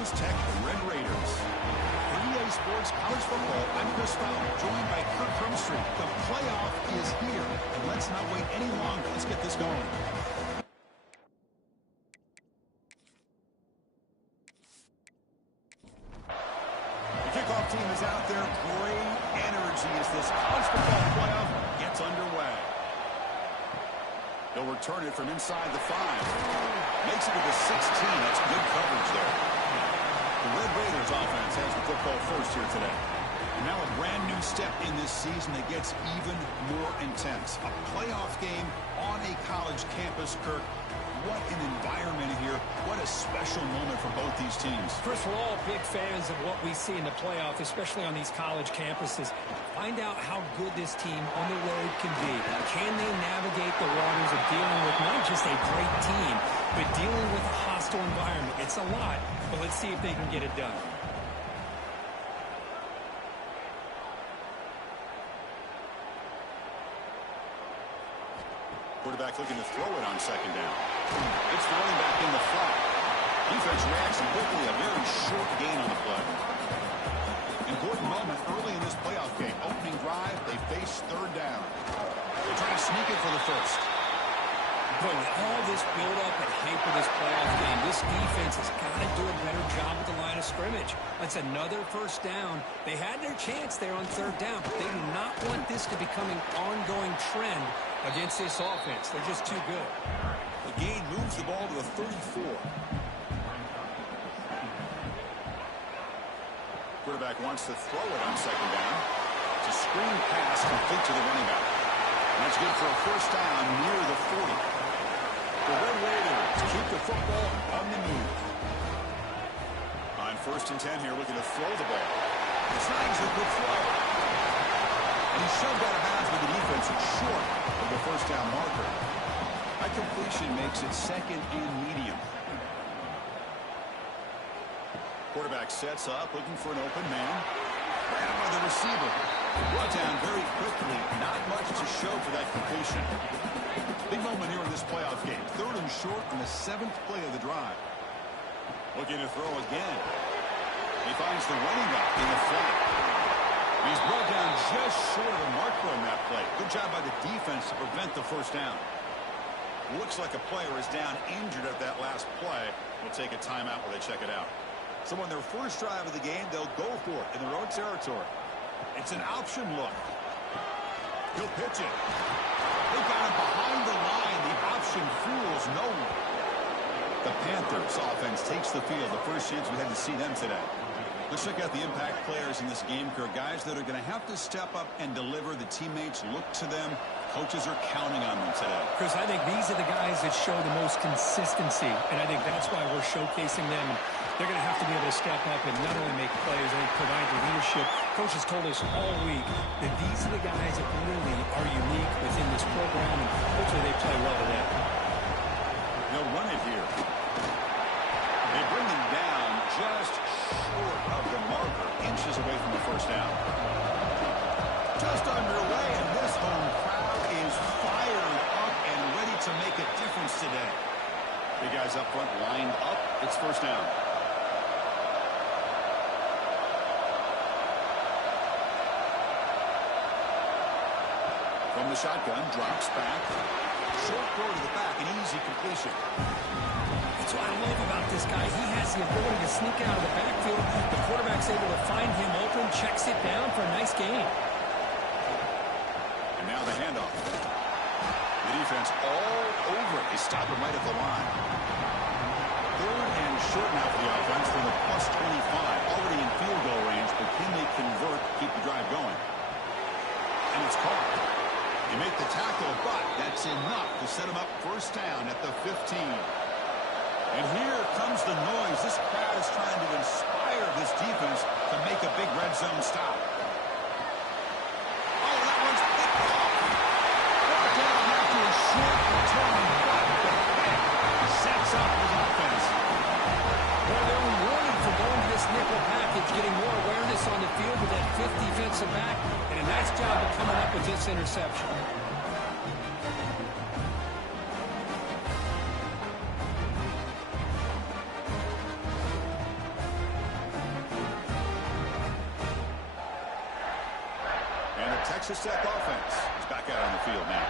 Texas Tech Red Raiders. For EA Sports College Football, I'm Chris Fowler, joined by Kirk Crumstreet. The playoff is here, and let's not wait any longer. Let's get this going. The kickoff team is out there. Great energy as this college football playoff gets underway. They'll return it from inside the 5. Makes it to the 16. That's good coverage there. The Red Raiders offense has the football first here today. And now a brand new step in this season that gets even more intense. A playoff game on a college campus, Kirk. What an environment here. What a special moment for both these teams. Chris, we're all big fans of what we see in the playoff, especially on these college campuses. Find out how good this team on the road can be. Can they navigate the waters of dealing with not just a great team, but dealing with a hostile environment? It's a lot, but let's see if they can get it done. Quarterback looking to throw it on second down. It's the running back in the flat. Defense reacts quickly. A very short gain on the play. Important moment early in this playoff game. Opening drive, they face third down. They try to sneak it for the first. But with all this build-up and hype of this playoff game, this defense has got to do a better job at the line of scrimmage. That's another first down. They had their chance there on third down, but they do not want this to become an ongoing trend against this offense. They're just too good. The gain moves the ball to the 34. Quarterback wants to throw it on second down. It's a screen pass complete to the running back. That's good for a first down near the 40. The Red Raiders keep the football on the move. On first and 10 here, looking to throw the ball. Snags a good throw. And he shoved out of bounds with the defense short of the first down marker. That completion makes it second and medium. Quarterback sets up, looking for an open man. Ran by the receiver. Brought down very quickly. Not much to show for that completion. Big moment here in this playoff game. Third and short on the 7th play of the drive. Looking to throw again. He finds the running back in the flat. He's brought down just short of the marker on that play. Good job by the defense to prevent the first down. Looks like a player is down injured at that last play. We'll take a timeout while they check it out. So on their first drive of the game, they'll go for it in their own territory. It's an option look. He'll pitch it. They got him behind the line. The option fools no one. The Panthers offense takes the field. The first chance we had to see them today. Let's check out the impact players in this game, Kirk. Guys that are going to have to step up and deliver. The teammates look to them. Coaches are counting on them today. Chris, I think these are the guys that show the most consistency, and I think that's why we're showcasing them. They're going to have to be able to step up and not only make plays, they provide the leadership. Coaches told us all week that these are the guys that really are unique within this program, and hopefully they play well today. They'll run it here. They bring him down just short of the marker, inches away from the first down. Just underway, and this home crowd is fired up and ready to make a difference today. The guys up front lined up. It's first down. From the shotgun, drops back. Short throw to the back, an easy completion. That's what I love about this guy. He has the ability to sneak out of the backfield. The quarterback's able to find him open, checks it down for a nice gain. And now the handoff. The defense all over it. They stop him right at the line. Third and short now for the offense from the plus 25. Already in field goal range, but can they convert, keep the drive going? And it's caught. You make the tackle, but that's enough to set him up first down at the 15. And here comes the noise. This crowd is trying to inspire this defense to make a big red zone stop. Oh, that one's picked off. Brought down after a short return, but the pick sets up his offense. Well, they're rewarded for going to this nickel package, getting more awareness on the field with that fifth defensive back, and a nice job of coming up with this interception. Texas Tech offense is back out on the field now.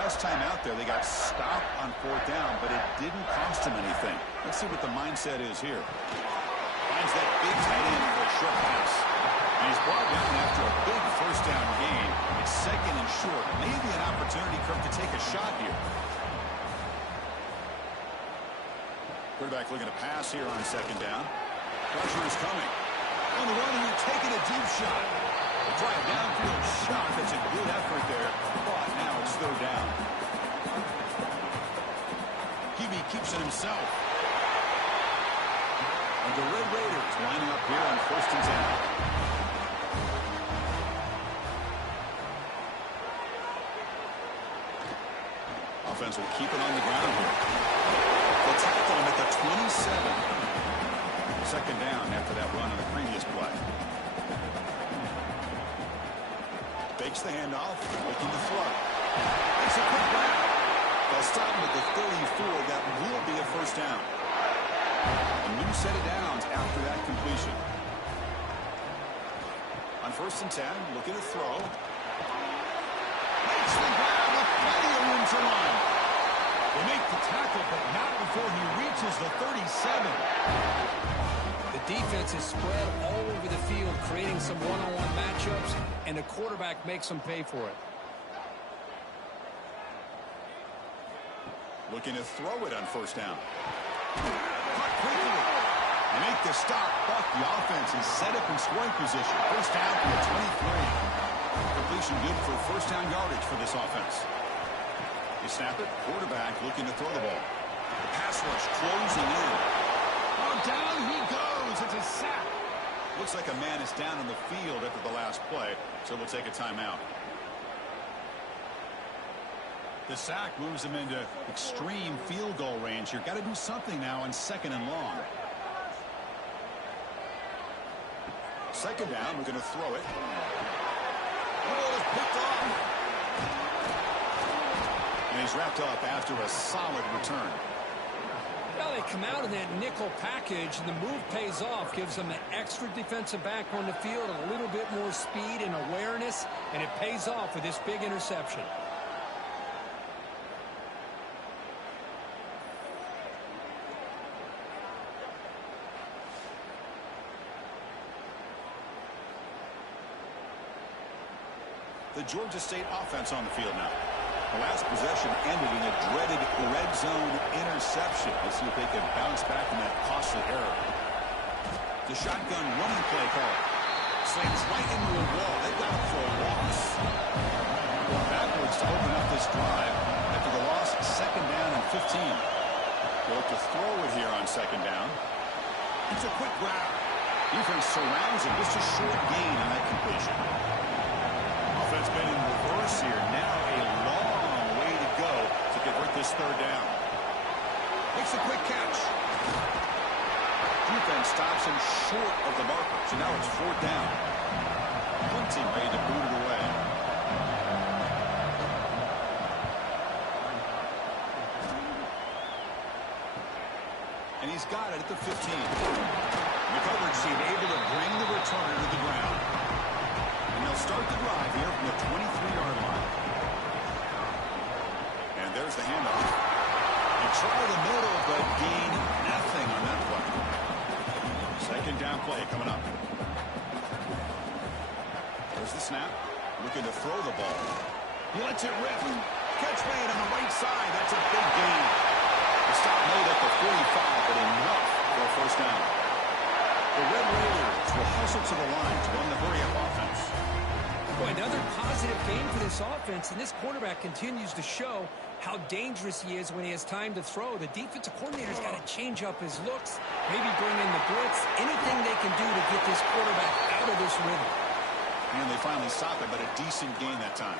Last time out there, they got stopped on 4th down, but it didn't cost them anything. Let's see what the mindset is here. Finds that big tight end for a short pass. And he's brought down after a big 1st down gain. It's 2nd and short. Maybe an opportunity, Kirk, to take a shot here. Quarterback looking to pass here on 2nd down. Pressure is coming. On the run here, taking a deep shot. A drive downfield shot. That's a good effort there. But now it's 3rd down. Hebe keeps it himself. And the Red Raiders lining up here on 1st and 10. Offense will keep it on the ground here. They'll tackle him at the 27. 2nd down after that run on the previous play. Fakes the handoff, looking to throw. It's a quick grab. They'll stop him at the 34. That will be a 1st down. A new set of downs after that completion. On 1st and 10, looking to throw. Makes the grab with plenty of room to run. They make the tackle, but not before he reaches the 37. The defense is spread all over the field, creating some one-on-one matchups, and the quarterback makes them pay for it. Looking to throw it on 1st down. Cut quickly. They make the stop, but the offense is set up in scoring position. 1st down from the 23. Completion good for 1st down yardage for this offense. They snap it. Quarterback looking to throw the ball. The pass rush closing in. Oh, down he goes. It's a sack. Looks like a man is down on the field after the last play, so we'll take a timeout. The sack moves him into extreme field goal range here. Got to do something now on 2nd and long. 2nd down, we're going to throw it. Oh, it's picked off. And he's wrapped up after a solid return. Well, they come out in that nickel package, and the move pays off, gives them an extra defensive back on the field, a little bit more speed and awareness, and it pays off with this big interception. The Georgia State offense on the field now. The last possession ended in a dreaded red zone interception. Let's see if they can bounce back from that costly error. The shotgun running play call. Slams right into a wall. They've got it for a loss. Backwards to open up this drive. After the loss, 2nd down and 15. They'll have to throw it here on 2nd down. It's a quick grab. Defense surrounds him. Just a short gain on that completion. Offense been in reverse here. Now a long way to go to convert this 3rd down. Makes a quick catch. Defense stops him short of the marker. So now it's 4th down. Hunting ready to boot it away. And he's got it at the 15. The coverage team able to bring the returner to the ground. And they'll start the drive here from the 23-yard line. And there's the handoff. They try the middle, but gain nothing on that play. 2nd down play coming up. There's the snap. Looking to throw the ball. He lets it rip. Catch made on the right side. That's a big gain. The stop made at the 45, but enough for a 1st down. The Red Raiders will hustle to the line to run the hurry-up offense. Boy, another positive game for this offense, and this quarterback continues to show how dangerous he is when he has time to throw. The defensive coordinator's got to change up his looks, maybe bring in the blitz, anything they can do to get this quarterback out of this rhythm. And they finally stop it, but a decent gain that time.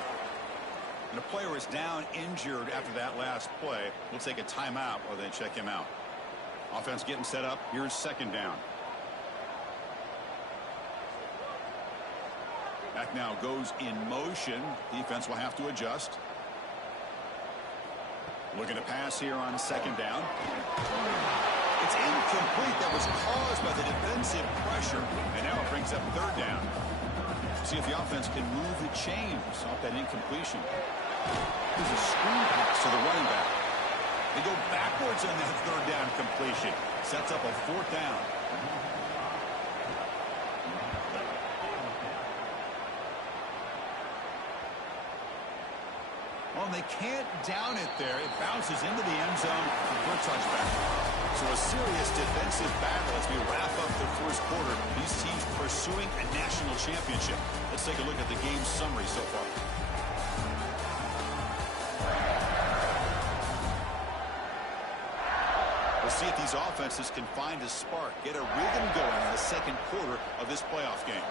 And a player is down injured after that last play. We'll take a timeout while they check him out. Offense getting set up. Here's 2nd down. Back now goes in motion. Defense will have to adjust. Looking to pass here on 2nd down. It's incomplete. That was caused by the defensive pressure. And now it brings up 3rd down. See if the offense can move the shames off that incompletion. There's a screen pass to the running back. They go backwards on that third down completion. Sets up a fourth down. Well, they can't down it there. It bounces into the end zone for a touchback. So a serious defensive battle as we wrap up the first quarter. These teams pursuing a national championship. Let's take a look at the game summary so far. We'll see if these offenses can find a spark, get a rhythm going in the second quarter of this playoff game.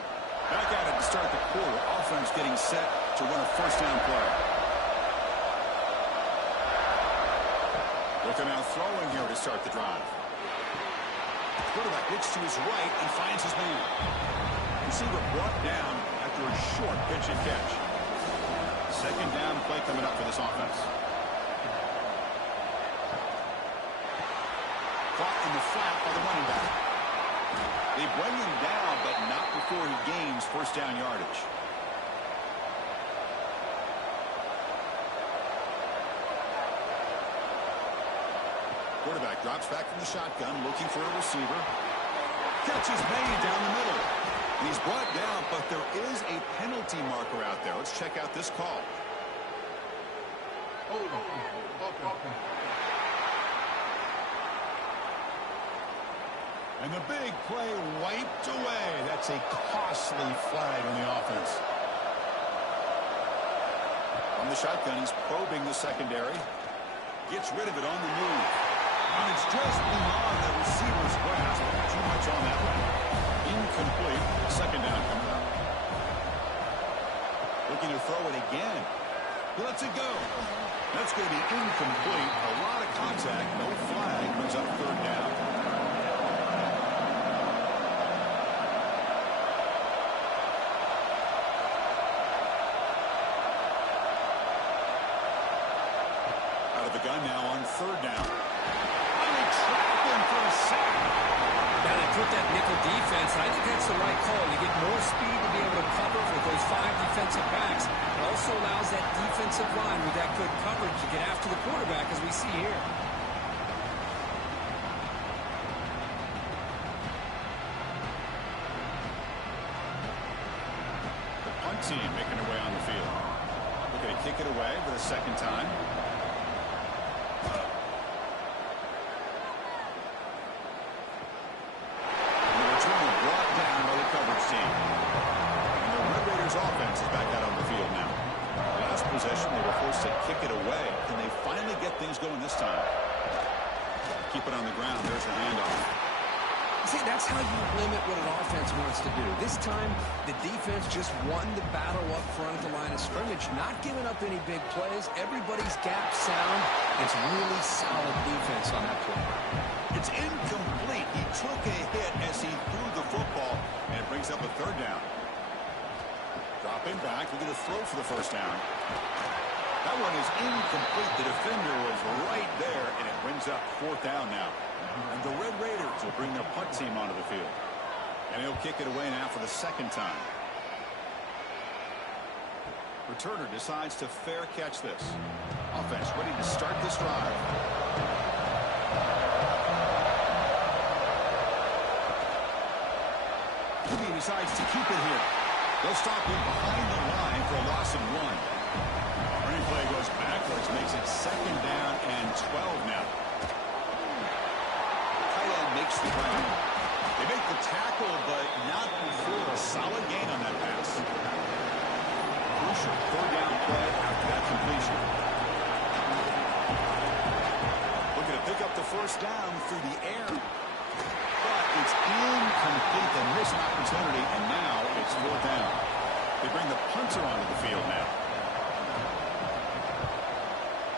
Back at it to start the quarter. Offense getting set to run a first down play. Looking out throwing here to start the drive. Quarterback looks to his right and finds his man. Receiver brought down after a short pitch and catch. Second down play coming up for this offense. Caught in the flat by the running back. They bring him down, but not before he gains first down yardage. Quarterback drops back from the shotgun, looking for a receiver. Catch is made down the middle. He's brought down, but there is a penalty marker out there. Let's check out this call. And the big play wiped away. That's a costly flag on the offense. On the shotgun, he's probing the secondary. Gets rid of it on the move. And it's just beyond the receiver's grasp. Too much on that one. Incomplete. Second down coming up. Looking to throw it again. He lets it go. That's going to be incomplete. A lot of contact. No flag. Brings up third down. Out of the gun now on third down. For a sack. Now they put that nickel defense, and I think that's the right call. You get more speed to be able to cover for those 5 defensive backs. It also allows that defensive line with that good coverage to get after the quarterback, as we see here. The punt team making their way on the field. Looking to kick it away for the second time. Offense is back out on the field now. Last possession, they were forced to kick it away. Can they finally get things going this time? Keep it on the ground. There's the handoff. See, that's how you limit what an offense wants to do. This time, the defense just won the battle up front at the line of scrimmage, not giving up any big plays. Everybody's gap sound. It's really solid defense on that play. It's incomplete. He took a hit as he threw the football, and it brings up a third down. Dropping back, we're going to throw for the first down. That one is incomplete. The defender was right there, and it brings up fourth down now. And the Red Raiders will bring their punt team onto the field. And he'll kick it away now for the second time. Returner decides to fair catch this. Offense ready to start this drive. He decides to keep it here. They'll stop him behind the line for a loss of 1. Running play goes backwards, makes it second down and 12 now. Tight end makes the ground. They make the tackle, but not before a solid gain on that pass. Crucial third down play after that completion. Looking to pick up the first down through the air. But it's incomplete. They miss an opportunity, and now it's fourth down. They bring the punter onto the field now.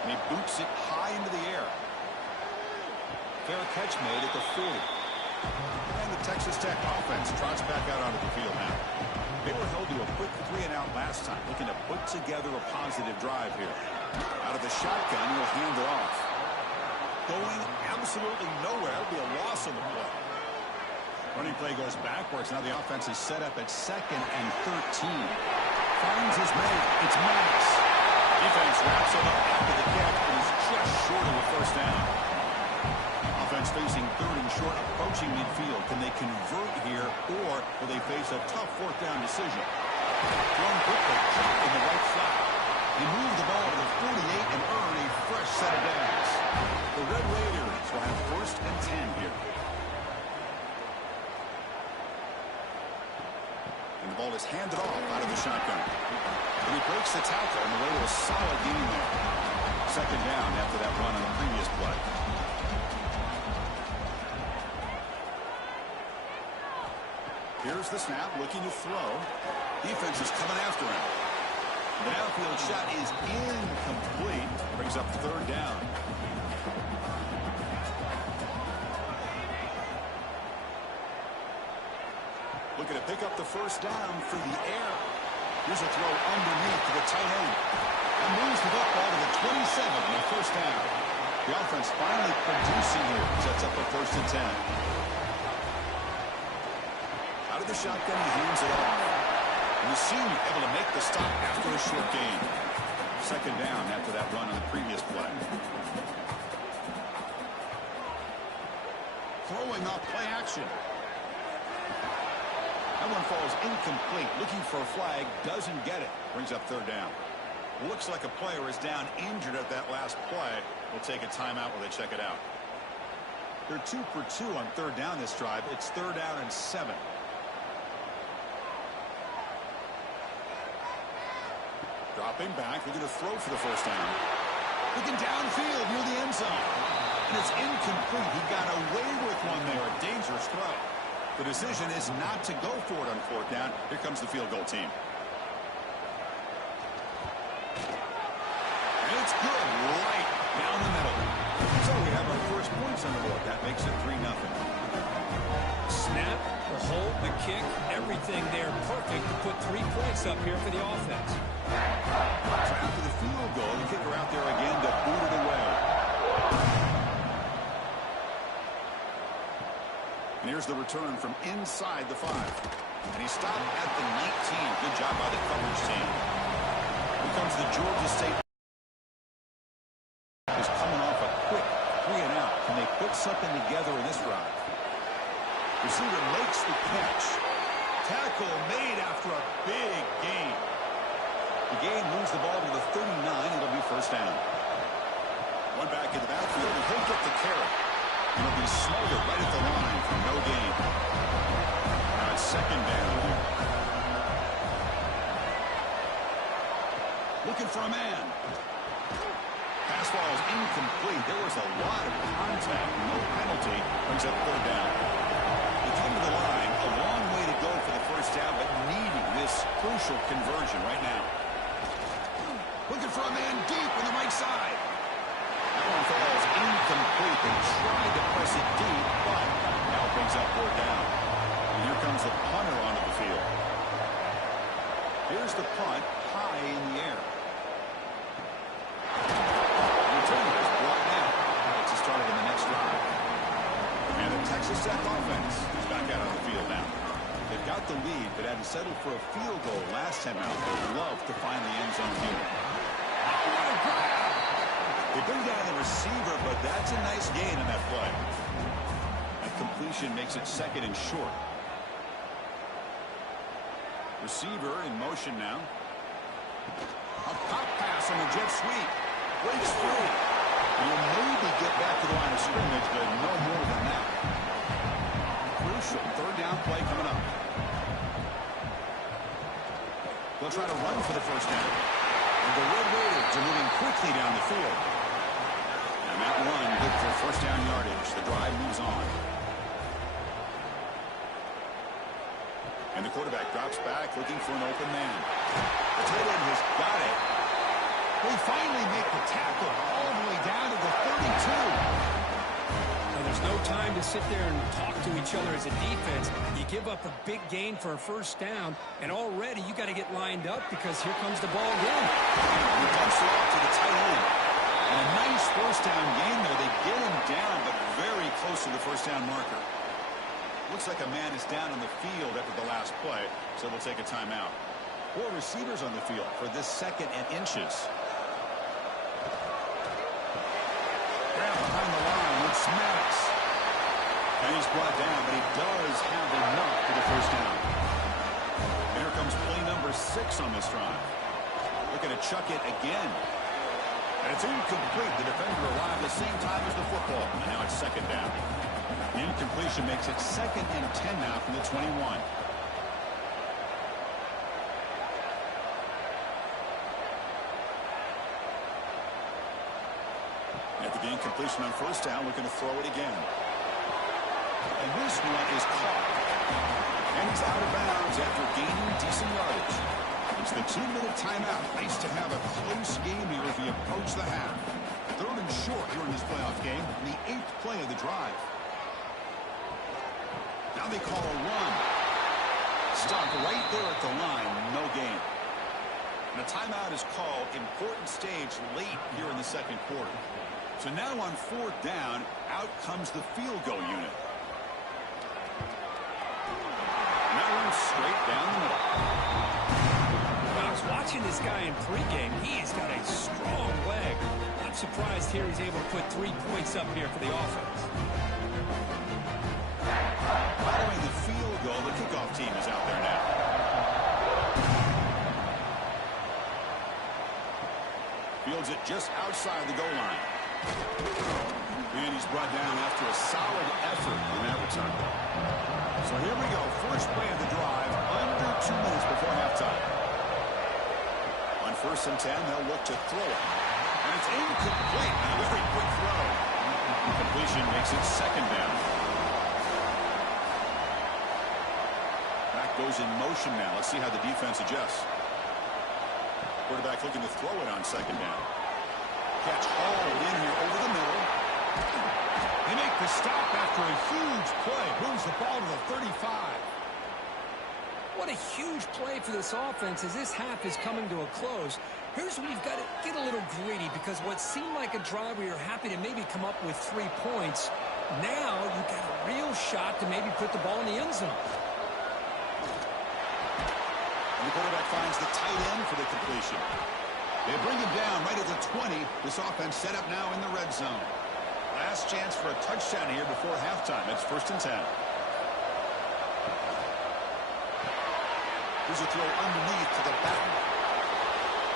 And he boots it high into the air. Fair catch made at the 40. And the Texas Tech offense trots back out onto the field now. They were held to a quick 3-and-out last time, looking to put together a positive drive here. Out of the shotgun, he'll hand it off. Going absolutely nowhere. It'll be a loss on the play. Running play goes backwards. Now the offense is set up at 2nd and 13. Finds his mate. It's Max. Defense wraps him up after the catch, but is just short of a first down. Offense facing third and short, approaching midfield. Can they convert here, or will they face a tough fourth down decision? Thrown quickly, dropped in the right flat. He moved the ball to the 48 and earned a fresh set of downs. The Red Raiders will have first and 10 here. And the ball is handed off out of the shotgun. And he breaks the tackle on the way to a solid gain there. Second down after that run on the previous play. Here's the snap, looking to throw. Defense is coming after him. The downfield shot is incomplete. Brings up third down. Looking to pick up the first down through the air. Here's a throw underneath to the tight end. And moves the football to the 27 and a first down. The offense finally producing here. Sets up a first and 10. Out of the shotgun, he hands it off. And the senior able to make the stop after a short gain. Second down after that run on the previous play. Throwing off play action. That one falls incomplete. Looking for a flag. Doesn't get it. Brings up third down. Looks like a player is down injured at that last play. We'll take a timeout while they check it out. They're 2 for 2 on third down this drive. It's third down and 7. Dropping back, looking to throw for the first down. Looking downfield near the end zone. And it's incomplete. He got away with one there. A dangerous throw. The decision is not to go for it on fourth down. Here comes the field goal team. And it's good right down the middle. So we have our first points on the board. That makes it 3-0. Snap, the hold, the kick, everything there perfect to put 3 points up here for the offense. Try for the field goal. The kicker out there again to boot it away. And here's the return from inside the 5. And he stopped at the 19. Good job by the coverage team. Here comes the Georgia State. Is coming off a quick 3 and out. Can they put something together in this drive? Receiver makes the catch. Tackle made after a big gain. The gain moves the ball to the 39. It'll be first down. One back in the backfield, and he'll get the carry. And he'll be smothered right at the line for no gain. Now it's second down. Looking for a man. Pass ball is incomplete. There was a lot of contact. No penalty. Brings up third down. They come to the line. A long way to go for the first down, but needing this crucial conversion right now. Looking for a man deep on the right side. That one falls incomplete. They tried to press it deep, but now it brings up fourth down. And here comes the punter onto the field. Here's the punt, high in the air. The return is brought down. Gets it started in the next drive. And the Texas Tech offense is back out on the field now. They've got the lead, but hadn't settled for a field goal last time out. They'd love to find the end zone here. What a grab! They bring down the receiver, but that's a nice gain on that play. That completion makes it second and short. Receiver in motion now. A pop pass on the jet sweep. Breaks free. He'll maybe get back to the line of scrimmage, but no more than that. Crucial third down play coming up. They'll try to run for the first down. And the Red Raiders are moving quickly down the field. And that run good for first down yardage. The drive moves on. And the quarterback drops back looking for an open man. The tight end has got it. They finally make the tackle all the way down to the 32. Now, there's no time to sit there and talk to each other as a defense. You give up a big gain for a first down, and already you got to get lined up because here comes the ball again. He dumps it off to the tight end. And a nice first down gain there. They get him down, but very close to the first down marker. Looks like a man is down on the field after the last play, so we'll take a timeout. 4 receivers on the field for this 2nd and inches. Grab behind the line. It's Maddox. And he's brought down, but he does have enough for the first down. And here comes play number 6 on this drive. Looking to chuck it again. And it's incomplete. The defender arrived the same time as the football. And now it's 2nd down. The incompletion makes it 2nd and 10 now from the 21. After the incompletion on first down, looking to throw it again. And this one is caught. And he's out of bounds after gaining decent yardage. It's the 2-minute timeout. Nice to have a close game here as we approach the half. 3rd and short here in this playoff game. The 8th play of the drive. Now they call a run. Stopped right there at the line. No gain. And a timeout is called. Important stage late here in the 2nd quarter. So now on 4th down, out comes the field goal unit. And that runs straight down the middle. When I was watching this guy in pregame, he's got a strong leg. I'm surprised here he's able to put 3 points up here for the offense. Following the field goal, the kickoff team is out there now. Fields it just outside the goal line. And he's brought down after a solid effort on that return. So here we go. First play of the drive, under 2 minutes before halftime. On 1st and 10, they'll look to throw it. And it's incomplete. A very quick throw. Completion makes it 2nd down. Back goes in motion now. Let's see how the defense adjusts. Quarterback looking to throw it on 2nd down. Catch hauled in here over the middle. They make the stop after a huge play. Moves the ball to the 35. What a huge play for this offense as this half is coming to a close. Here's where you've got to get a little greedy, because what seemed like a drive where you're happy to maybe come up with 3 points, now you've got a real shot to maybe put the ball in the end zone. And the quarterback finds the tight end for the completion. They bring him down right at the 20. This offense set up now in the red zone. Last chance for a touchdown here before halftime. It's 1st and 10. Here's a throw underneath to the back.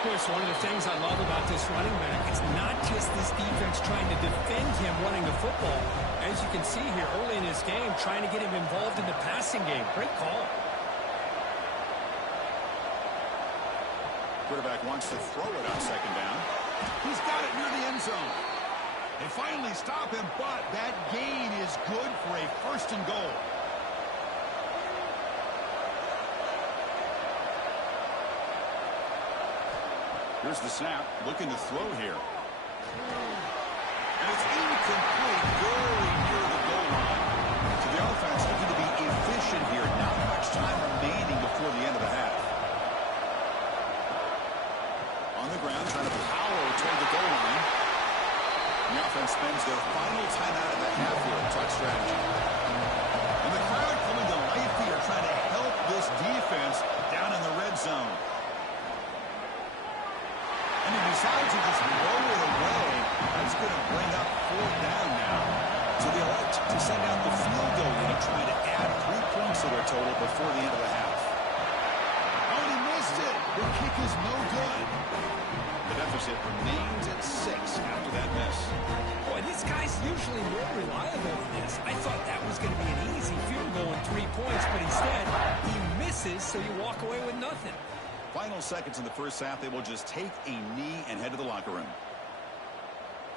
Chris, one of the things I love about this running back, it's not just this defense trying to defend him running the football. As you can see here early in this game, trying to get him involved in the passing game. Great call. Quarterback wants to throw it on 2nd down. He's got it near the end zone. They finally stop him, but that gain is good for a 1st and goal. Here's the snap, looking to throw here. And it's incomplete, very near the goal line. So the offense looking to be efficient here. Not much time remaining before the end of the half. On the ground, trying to power toward the goal line. And the offense spends their final time out of the half here in touch strategy. And the crowd coming to life here, trying to help this defense down in the red zone. And he decides to just blow it away. That's going to bring up 4th down now. So they elect to send out the field goal unit, trying to add 3 points to their total before the end of the half. Oh, and he missed it. The kick is no good. The deficit remains at 6 after that miss. Boy, this guy's usually more reliable than this. I thought that was going to be an easy field goal in 3 points, but instead, he misses, so you walk away with nothing. Final seconds in the first half, they will just take a knee and head to the locker room.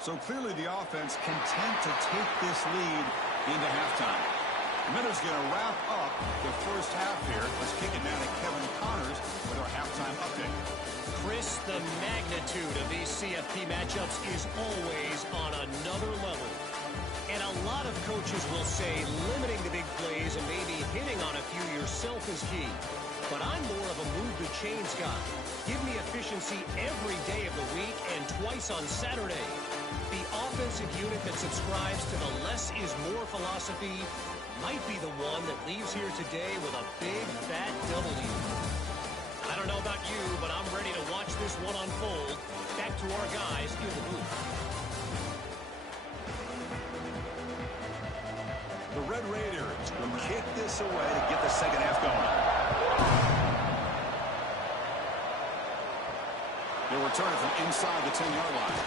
So clearly the offense content to take this lead into halftime. Miller's going to wrap up the first half here. Let's kick it down to Kevin Connors with our halftime update. Chris, the magnitude of these CFP matchups is always on another level. And a lot of coaches will say limiting the big plays and maybe hitting on a few yourself is key. But I'm more of a move the chains guy. Give me efficiency every day of the week and twice on Saturday. The offensive unit that subscribes to the less is more philosophy might be the one that leaves here today with a big, fat W. I don't don't know about you, but I'm ready to watch this one unfold. Back to our guys in the booth. The Red Raiders will kick this away to get the second half going. They'll return it from inside the 10-yard line.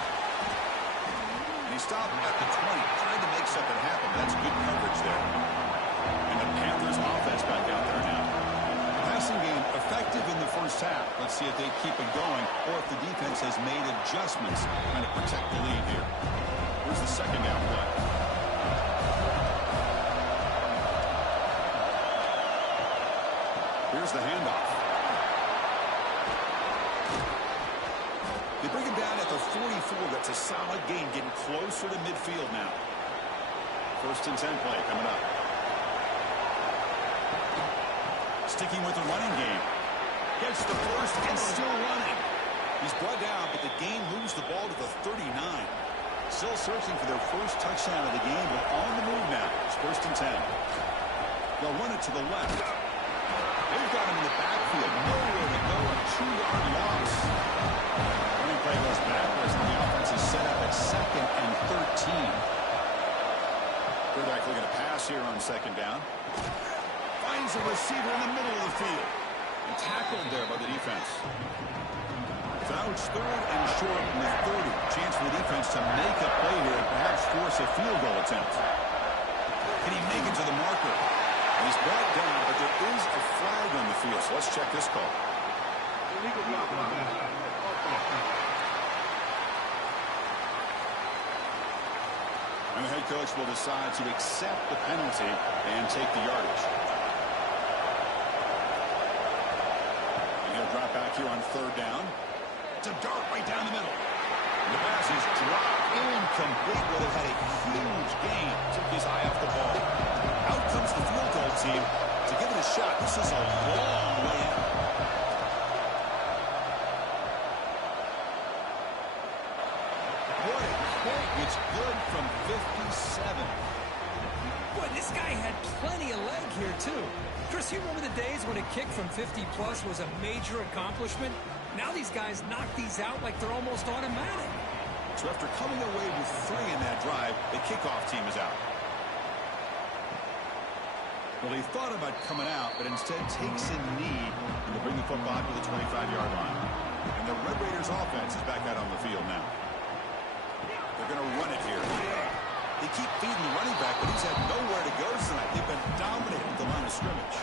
And he stopped at the 20, trying to make something happen. That's good coverage there. And the Panthers offense back out there now. Passing game effective in the first half. Let's see if they keep it going or if the defense has made adjustments trying to protect the lead here. Here's the second down play. Here's the handoff. They bring him down at the 44. That's a solid gain, getting closer to midfield now. 1st and 10 play coming up. Sticking with the running game. Gets the first and still running. He's brought down, but the game moves the ball to the 39. Still searching for their first touchdown of the game, but on the move now. It's 1st and 10. They'll run it to the left. They've got him in the backfield. Nowhere to go. A 2-yard loss. Running play goes backwards, and the offense is set up at 2nd and 13. Quarterback looking to pass here on 2nd down. Finds a receiver in the middle of the field. And tackled there by the defense. So now it's 3rd and short from the 30. Chance for the defense to make a play here and perhaps force a field goal attempt. Can he make it to the marker? He's brought down, but there is a flag on the field, so let's check this call. And the head coach will decide to accept the penalty and take the yardage. And he'll drop back here on 3rd down. It's a dart right down the middle. And the pass is dropped incomplete, where they had a huge gain. Took his eye off the ball. Out comes the field goal team to give it a shot. This is a long way out. What a kick. It's good from 57. Boy, this guy had plenty of leg here, too. Chris, you remember the days when a kick from 50-plus was a major accomplishment? Now these guys knock these out like they're almost automatic. So after coming away with 3 in that drive, the kickoff team is out. Well, he thought about coming out, but instead takes a knee and to bring the football to the 25-yard line. And the Red Raiders offense is back out on the field now. They're going to run it here. They keep feeding the running back, but he's had nowhere to go tonight. They've been dominating the line of scrimmage.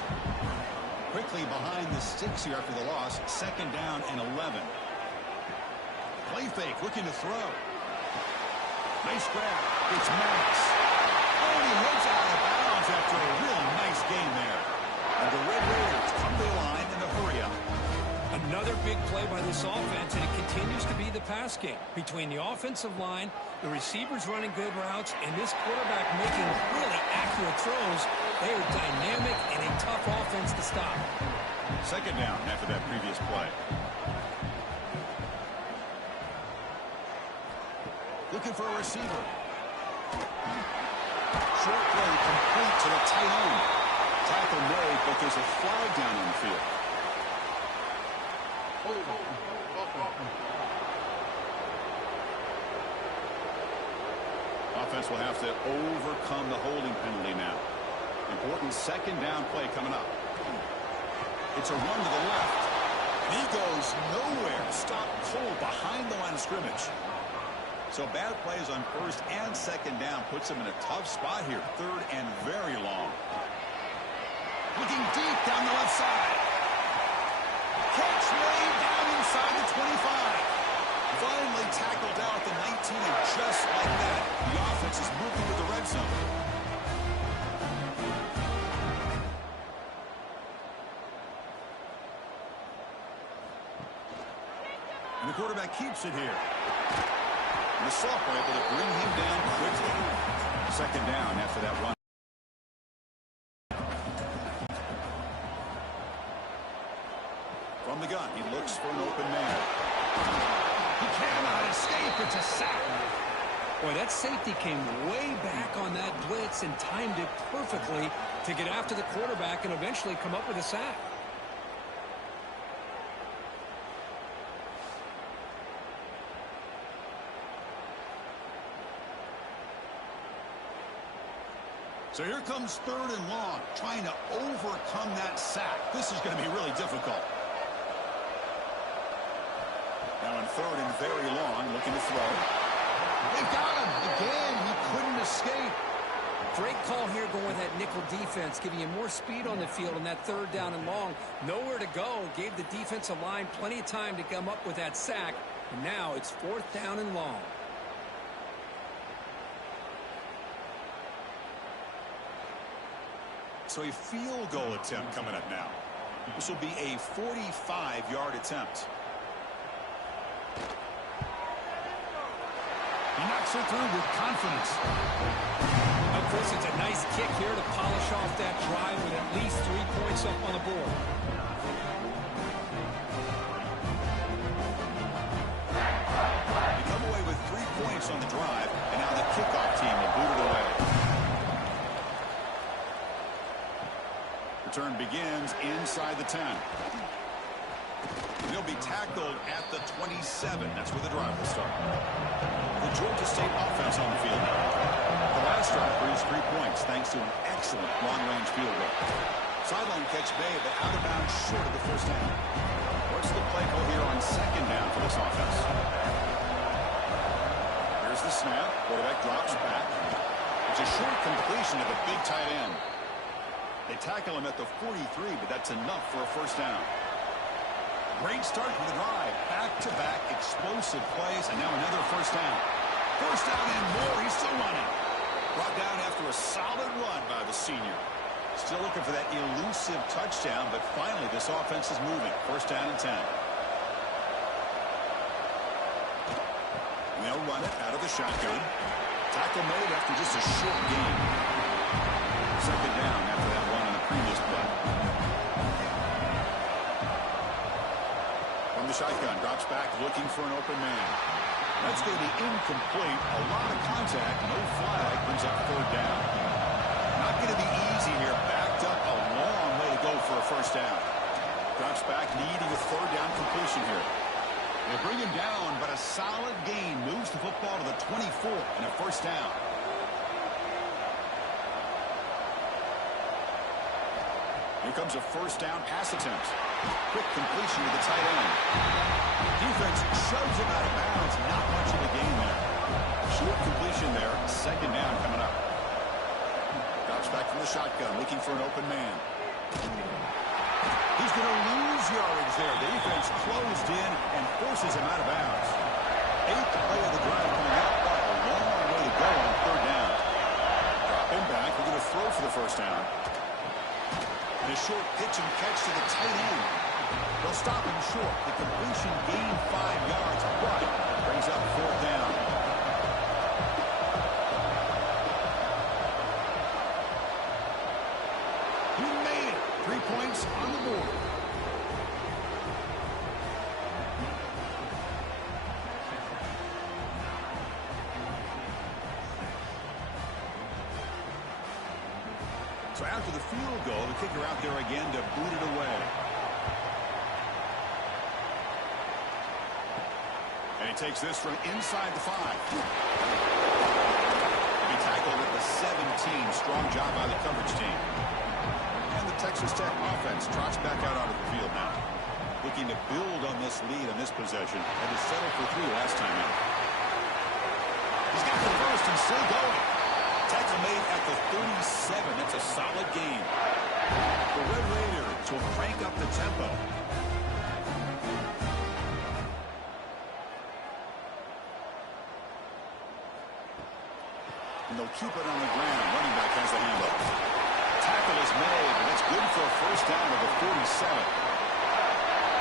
Quickly behind the sticks here after the loss. 2nd down and 11. Play fake, looking to throw. Nice grab. It's Max. Oh, he heads out of bounds after a really nice game there. And the Red Raiders come to the line in a hurry up. Another big play by this offense, and it continues to be the pass game. Between the offensive line, the receivers running good routes, and this quarterback making really accurate throws, they are dynamic and a tough offense to stop. 2nd down after that previous play. Looking for a receiver. Short play complete to the tight end. Tackle made, but there's a flag down on the field. Offense will have to overcome the holding penalty now. Important 2nd down play coming up. It's a run to the left. And he goes nowhere. Stop cold behind the line of scrimmage. So bad plays on 1st and 2nd down puts him in a tough spot here. 3rd and very long. Looking deep down the left side. Catch made down inside the 25. Finally tackled out the 19, and just like that, the offense is moving to the red zone. And the quarterback keeps it here. And the sophomore able to bring him down quickly. 2nd down after that run. From the gun, he looks for an open man. He cannot escape. It's a sack. Boy, that safety came way back on that blitz and timed it perfectly to get after the quarterback and eventually come up with a sack. So here comes 3rd and long, trying to overcome that sack. This is going to be really difficult. Now in 3rd and very long, looking to throw. They've got him. Again, he couldn't escape. Great call here going with that nickel defense, giving you more speed on the field on that 3rd down and long. Nowhere to go. Gave the defensive line plenty of time to come up with that sack. And now it's 4th down and long. So a field goal attempt coming up now. This will be a 45-yard attempt. He knocks it through with confidence. Of course, it's a nice kick here to polish off that drive with at least 3 points up on the board. They come away with 3 points on the drive, and now the kickoff team will boot it away. Return begins inside the 10. They'll be tackled at the 27. That's where the drive will start. The Georgia State offense on the field now. The last drive produced 3 points thanks to an excellent long-range field goal. Sideline catch made, but out of bounds short of the first down. What's the play call here on 2nd down for this offense? Here's the snap. Quarterback drops back. It's a short completion to the big tight end. They tackle him at the 43, but that's enough for a first down. Great start for the drive. Back-to-back explosive plays, and now another first down. First down and more. He's still running. Brought down after a solid run by the senior. Still looking for that elusive touchdown, but finally this offense is moving. First down and 10. And they'll run it out of the shotgun. Tackle made after just a short gain. 2nd down after that run on the previous play. From the shotgun, drops back, looking for an open man. That's going to be incomplete. A lot of contact, no flag, brings up 3rd down. Not going to be easy here. Backed up a long way to go for a first down. Drops back, needing a 3rd down completion here. They bring him down, but a solid gain moves the football to the 24 and a first down. Here comes a first down pass attempt. Quick completion to the tight end. Defense shoves him out of bounds. Not much of a gain there. Short completion there. 2nd down coming up. Drops back from the shotgun, looking for an open man. He's going to lose yardage there. The defense closed in and forces him out of bounds. 8th play of the drive coming up. A long way to go on 3rd down. Drop him back. We're going to throw for the first down. And a short pitch and catch to the tight end. They'll stop him short. The completion gained 5 yards, but brings up 4th down. He made it. 3 points on the board. So after the field goal, the kicker out there again to boot it away. And he takes this from inside the 5. He tackled at the 17. Strong job by the coverage team. And the Texas Tech offense trots back out onto the field now. Looking to build on this lead on this possession. Had to settle for 3 last time out. He's got the first and still going. Tackle made at the 37. That's a solid gain. The Red Raiders will crank up the tempo. And they'll keep it on the ground. Running back has the handle. Tackle is made, and it's good for a first down of the 47.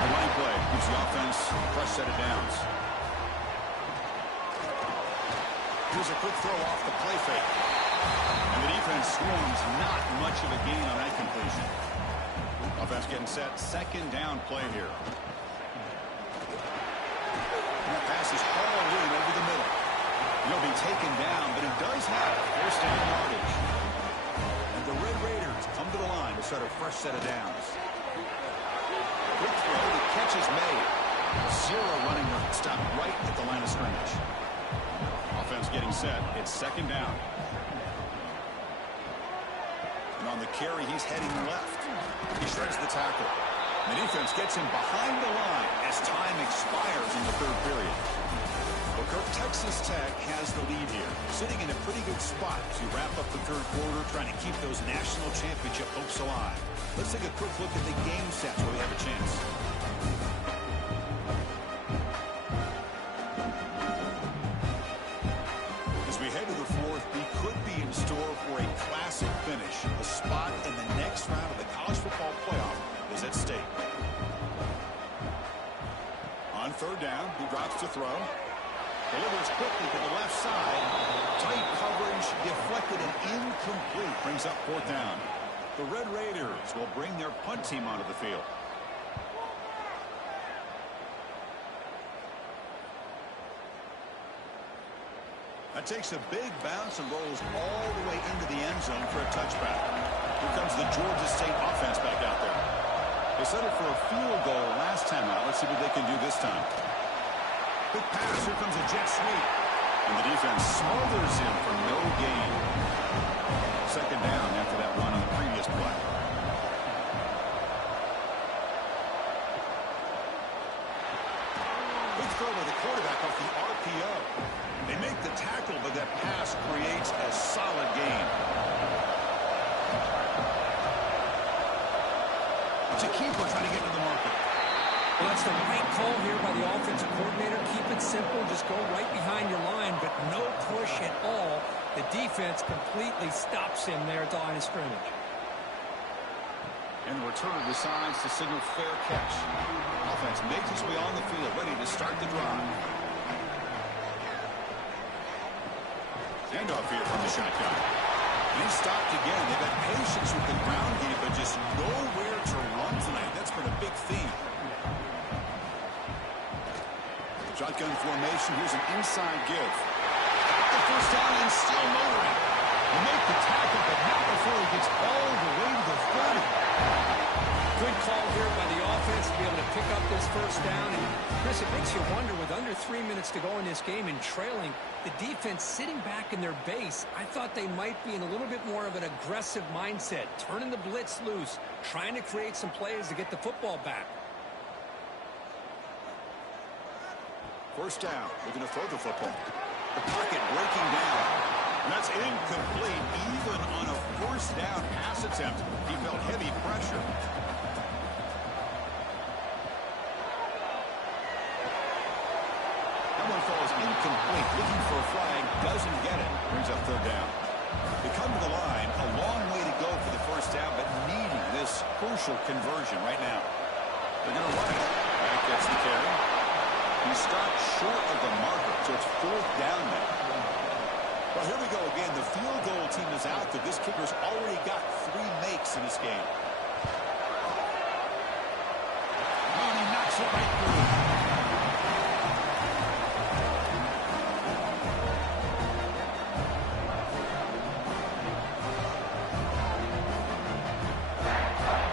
The line play gives the offense a fresh set of downs. Here's a quick throw off the play fake. And the defense swarms, not much of a gain on that completion. Offense getting set. 2nd down play here. And that pass is hauled in over the middle. He'll be taken down, but he does have first down yardage. And the Red Raiders come to the line to start a fresh set of downs. Quick throw, the catch is made. 0 running room. Stop right at the line of scrimmage. Offense getting set. It's 2nd down. And on the carry, he's heading left. He shreds the tackle. The defense gets him behind the line as time expires in the third period. Well, Kirk, Texas Tech has the lead here, sitting in a pretty good spot to wrap up the third quarter, trying to keep those national championship hopes alive. Let's take a quick look at the game stats where we have a chance. As we head to the fourth, we could be in store for a classic finish. A spot in the next round of the college football playoff is at stake. On third down, he drops to throw. Delivers quickly to the left side. Tight coverage, deflected and incomplete. Brings up fourth down. The Red Raiders will bring their punt team onto the field. That takes a big bounce and rolls all the way into the end zone for a touchback. Here comes the Georgia State offense back out there. They settled for a field goal last time out. Let's see what they can do this time. Quick pass. Here comes a jet sweep. And the defense smothers him for no gain. Second down after that run on the previous play. Quick throw by the quarterback off the RPO. They make the tackle, but that pass creates a solid gain. It's a keeper trying to get to the market. Well, that's the right call here by the offensive coordinator. Keep it simple. Just go right behind your line, but no push at all. The defense completely stops him there at the line of scrimmage. And the returner decides to signal fair catch. Offense makes its way on the field, ready to start the drive. Handoff here from the shotgun. And he's stopped again. They've had patience with the ground game, but just nowhere to run tonight. That's been a big theme. Shotgun formation. Here's an inside give. The first down and still motoring. He make the tackle, but not before he gets all the way to the 30. Good call here by the offense to be able to pick up this first down. And Chris, it makes you wonder, with under 3 minutes to go in this game and trailing, the defense sitting back in their base, I thought they might be in a little bit more of an aggressive mindset, turning the blitz loose, trying to create some plays to get the football back. First down, looking to throw the football. The pocket breaking down. And that's incomplete, even on a first down pass attempt. He felt heavy pressure. That one falls incomplete. Looking for a flag, doesn't get it. Brings up third down. They come to the line, a long way to go for the first down, but needing this crucial conversion right now. They're going to run it. That gets the carry. He stopped short of the marker, so it's fourth down now. Well, here we go again. The field goal team is out there. This kicker's already got 3 makes in this game. And he knocks it right through.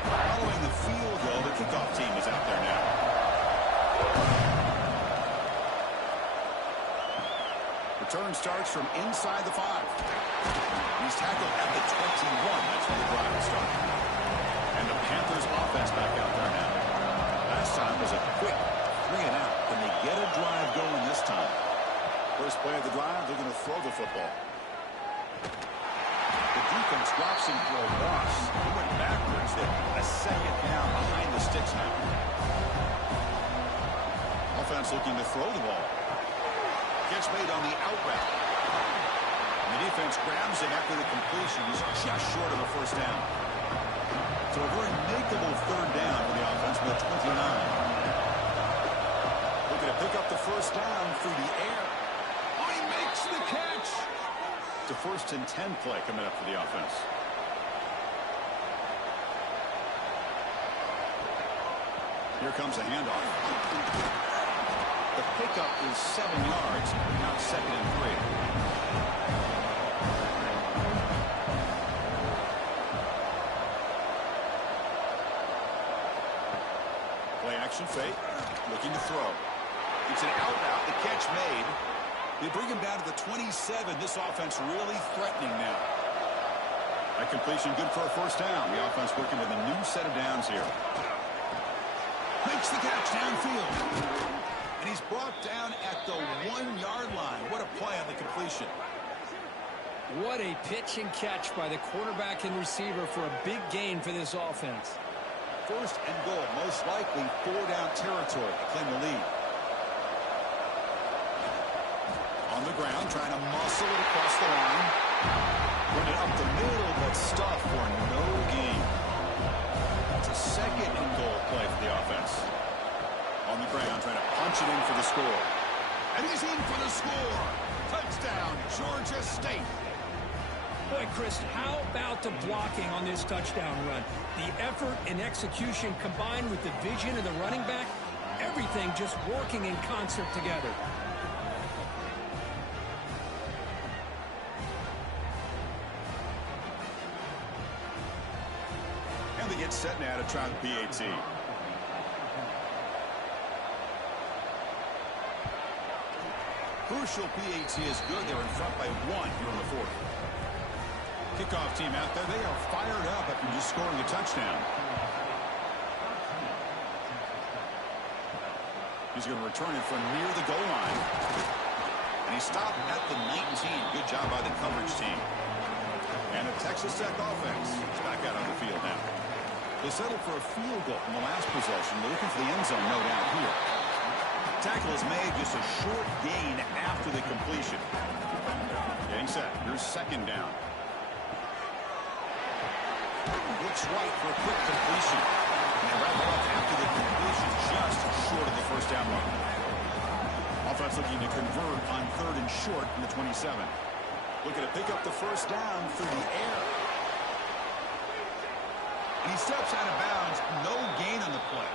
Following the field goal, the kickoff team is out there now. Return starts from inside the 5. He's tackled at the 21. That's where the drive will start. And the Panthers offense back out there now. Last time was a quick 3 and out. Can they get a drive going this time? First play of the drive, they're going to throw the football. The defense drops him for a loss. He went backwards. They're a second down behind the sticks now. Offense looking to throw the ball. Catch made on the out route. And the defense grabs him after the completion. He's just short of a first down. So a very makeable third down for the offense with a 29. Looking to pick up the first down through the air. Oh, he makes the catch. It's a 1st and 10 play coming up for the offense. Here comes a handoff. The pickup is 7 yards. Now 2nd and 3. Play action fake. Looking to throw. It's an out route. The catch made. They bring him down to the 27. This offense really threatening now. That completion good for a first down. The offense working with a new set of downs here. Makes the catch downfield. And he's brought down at the 1-yard line. What a play on the completion. What a pitch and catch by the quarterback and receiver for a big gain for this offense. First and goal, most likely 4-down territory to claim the lead. On the ground, trying to muscle it across the line. Run it up the middle, but stuff for no gain. It's a second and goal play for the offense. On the ground, trying to punch it in for the score. And he's in for the score. Touchdown, Georgia State. Boy, Chris, how about the blocking on this touchdown run? The effort and execution combined with the vision of the running back, everything just working in concert together. And they get set now to try the PAT. Crucial PAT is good. They're in front by 1 here in the fourth. Kickoff team out there. They are fired up after just scoring a touchdown. He's going to return it from near the goal line. And he stopped at the 19. Good job by the coverage team. And the Texas Tech offense is back out on the field now. They settled for a field goal in the last possession. They're looking for the end zone, no doubt, here. Tackle is made, just a short gain after the completion. Getting set. Here's second down. Looks right for a quick completion. And they wrap it up after the completion, just short of the first down run. Offense looking to convert on 3rd and short from the 27. Looking to pick up the first down through the air. And he steps out of bounds. No gain on the play.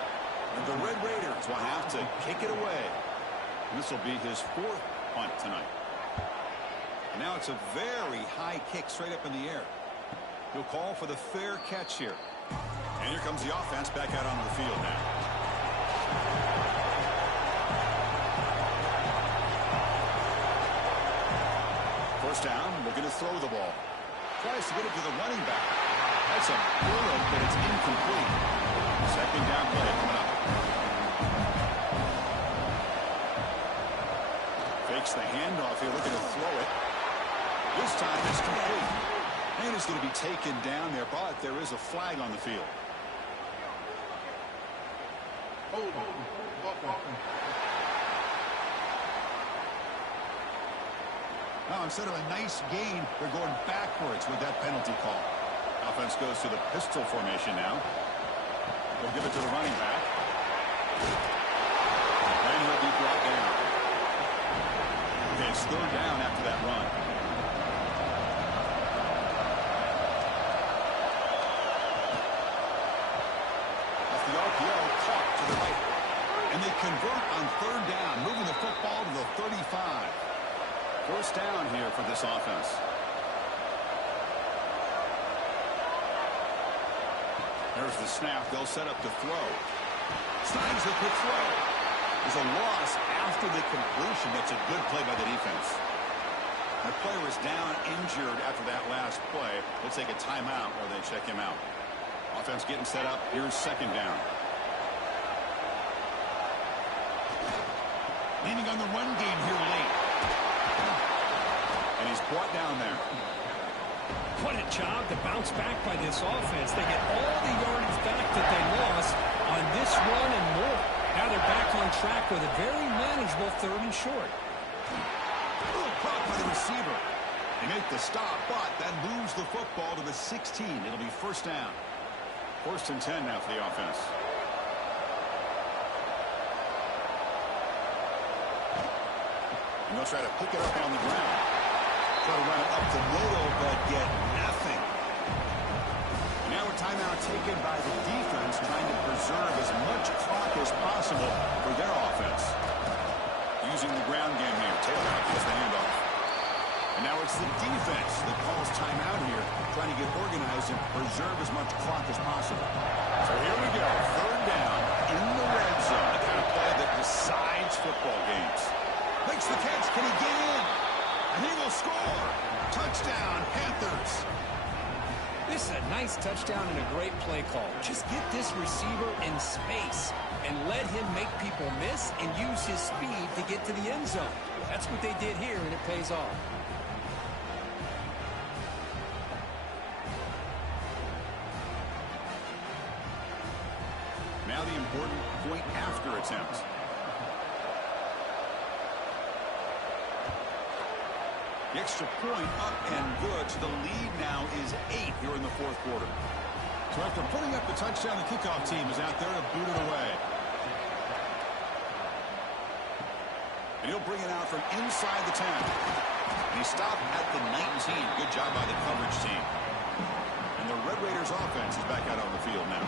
And the Red Raiders will have to kick it away. And this will be his 4th punt tonight. And now it's a very high kick straight up in the air. He'll call for the fair catch here. And here comes the offense back out onto the field now. First down, looking to throw the ball. Tries to get it to the running back. That's a bullet, but it's incomplete. Second down play coming up. Fakes the handoff here, looking to throw it. This time it's complete. And it's going to be taken down there, but there is a flag on the field. Now, instead of a nice gain, they're going backwards with that penalty call. Offense goes to the pistol formation now. They'll give it to the running back. And he'll be brought down. Okay, it's 3rd down after that run. The RPO caught to the right. And they convert on 3rd down, moving the football to the 35. First down here for this offense. There's the snap. They'll set up to throw. Snags the quick throw. There's a loss after the completion. That's a good play by the defense. The player is down injured after that last play. They'll take a timeout while they check him out. Offense getting set up. Here's second down. Leaning on the run game here late. And he's brought down there. What a job to bounce back by this offense. They get all the yardage back that they lost on this run and more. Now they're back on track with a very manageable 3rd and short. Caught by the receiver. They make the stop, but that moves the football to the 16. It'll be first down. 1st and 10 now for the offense. And they'll try to pick it up on the ground. Try to run it up the middle, but get nothing. And now a timeout taken by the defense, trying to preserve as much clock as possible for their offense. Using the ground game here. Taylor gets the handoff. And now it's the defense that calls timeout here, trying to get organized and preserve as much clock as possible. So here we go. 3rd down in the red zone. The kind of play that decides football games. Makes the catch. Can he get in? And he will score. Touchdown, Panthers. This is a nice touchdown and a great play call. Just get this receiver in space and let him make people miss and use his speed to get to the end zone. That's what they did here, and it pays off. Now the important point after attempt. The extra point up and good. So the lead now is 8 here in the fourth quarter. So after putting up the touchdown, the kickoff team is out there to boot it away. And he'll bring it out from inside the 10. And he stopped at the 19. Good job by the coverage team. And the Red Raiders offense is back out on the field now.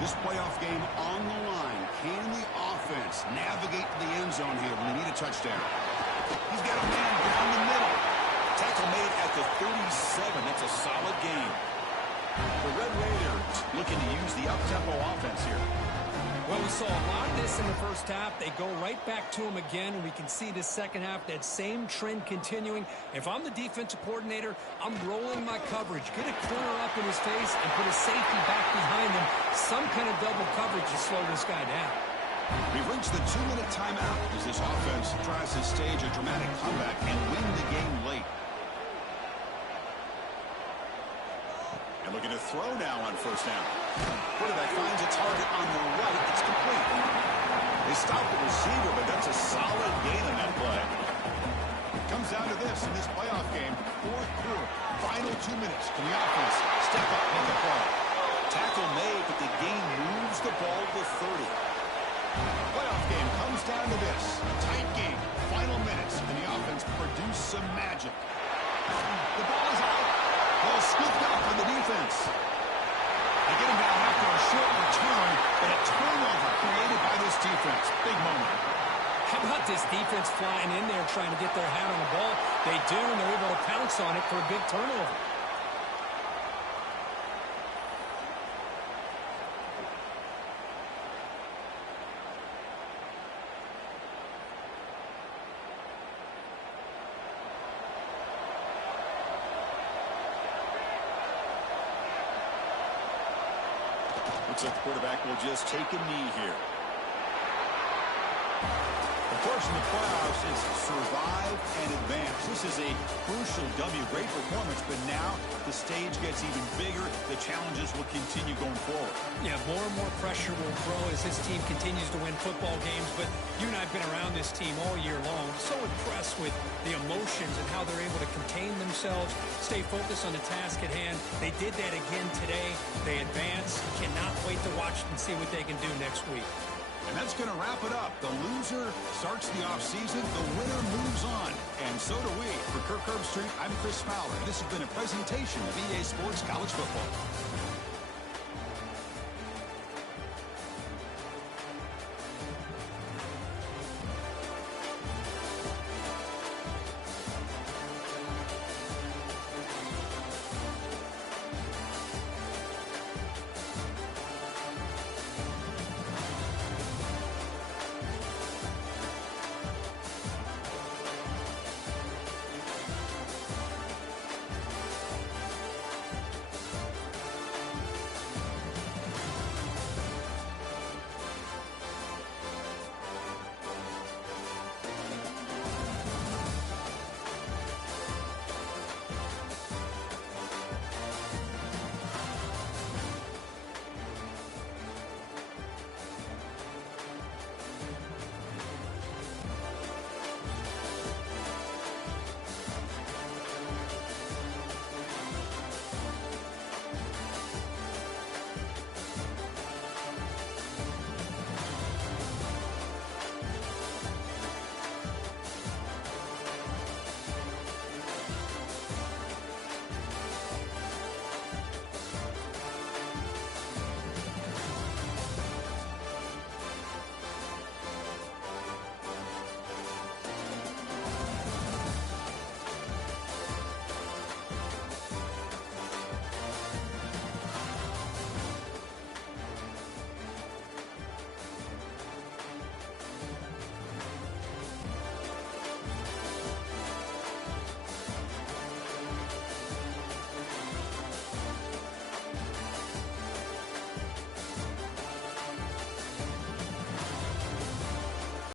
This playoff game on the line. Can the offense navigate the end zone here when they need a touchdown? He's got a man down the middle. Tackle made at the 37. That's a solid game. The Red Raiders looking to use the up-tempo offense here. Well, we saw a lot of this in the first half. They go right back to him again, and we can see this second half, that same trend continuing. If I'm the defensive coordinator, I'm rolling my coverage. Get a corner up in his face and put a safety back behind him. Some kind of double coverage to slow this guy down. We've reached the 2-minute timeout as this offense tries to stage a dramatic comeback and win the game late. And looking to throw now on first down. Quarterback finds a target on the right. It's complete. They stop the receiver, but that's a solid gain on that play. It comes down to this in this playoff game. Fourth quarter, final 2 minutes. Can the offense step up, make a play? Tackle made, but the game moves the ball to 30. Playoff game comes down to this. Tight game, final minutes, and the offense produce some magic. The ball is out. Ball scooped up on the defense. They get him down after a short return, but a turnover created by this defense. Big moment. How about this defense flying in there trying to get their hat on the ball? They do, and they're able to pounce on it for a big turnover. Looks like the quarterback will just take a knee here. Of course, in the playoffs, it's survive and advance. This is a crucial W. Great performance, but now the stage gets even bigger. The challenges will continue going forward. Yeah, more and more pressure will grow as this team continues to win football games. But you and I have been around this team all year long. So impressed with the emotions and how they're able to contain themselves, stay focused on the task at hand. They did that again today. They advance. Cannot wait to watch and see what they can do next week. And that's going to wrap it up. The loser starts the offseason. The winner moves on. And so do we. For Kirk Herbstreit, I'm Chris Fowler. This has been a presentation of EA Sports College Football.